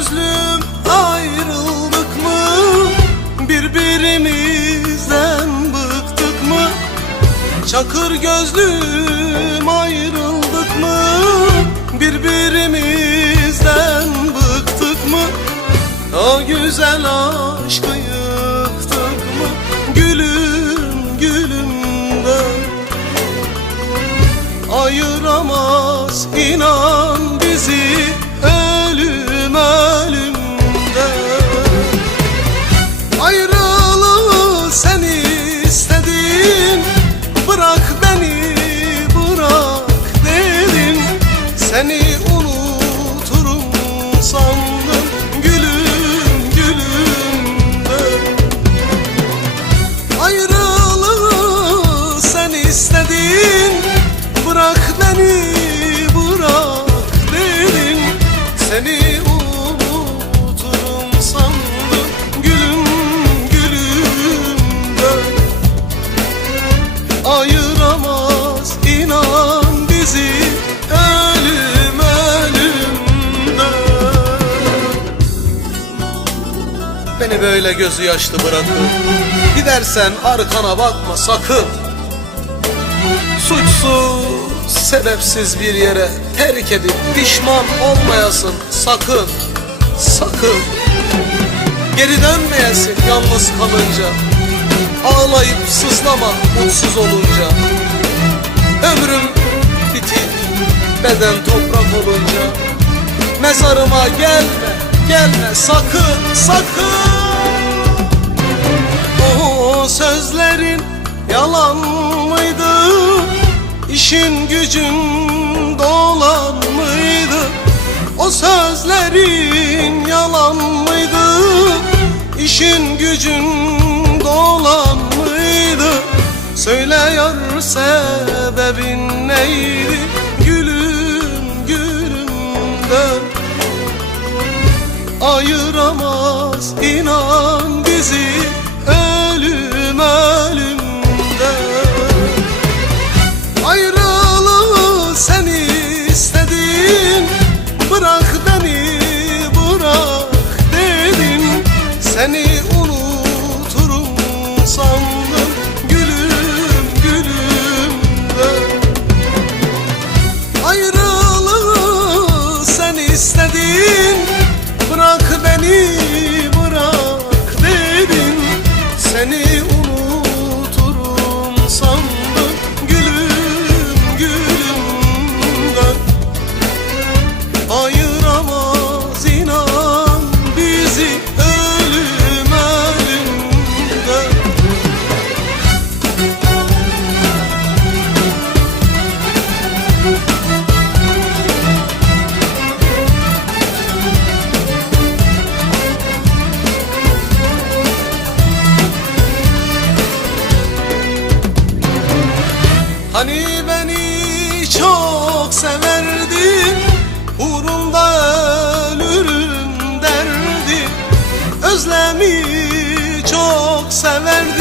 gözlüm ayrıldık mı? Birbirimizden bıktık mı? Çakır gözlüm ayrıldık mı? Birbirimizden bıktık mı? O güzel aşkı yıktık mı? Gülüm gülümden ayıramaz inan bizi ölüm ölümden. Ayrılığı sen istedin, bırak beni bırak dedin. Seni unuturum sandım gülüm gülümden. Ayrılığı sen istedin, bırak beni bırak dedin. Seni unuturum sandım gülüm gülümden. Ayıramaz inan bizi ölüm ölümden. Beni böyle gözü yaşlı bırakıp gidersen arkana bakma sakın. Suçsuz, sebepsiz bir yere terk edip pişman olmayasın sakın, sakın. Geri dönmeyesin yalnız kalınca, ağlayıp sızlama mutsuz olunca. Ömrüm bitir, beden toprak olunca. Mezarıma gelme, gelme sakın, sakın. O sözlerin yalan mıydı? İşin gücün dolan mıydı? O sözlerin yalan mıydı? İşin gücün dolan mıydı? Söyle yar sebebin neydi? Gülüm gülümden ayıramaz inan bizi ölüm ölümden. Ayrılığı sen istedin, bırak beni bırak dedin. Seni unuturum sandım gülüm gülümden. Ayrılığı sen istedin, bırak beni bırak dedin. Seni unuturum sandım gülüm gülümden. Ayıramaz inan bizi ölüm ölümden. Hani beni çok severdin, uğrunda ölürüm derdin. Özlemi çok severdin,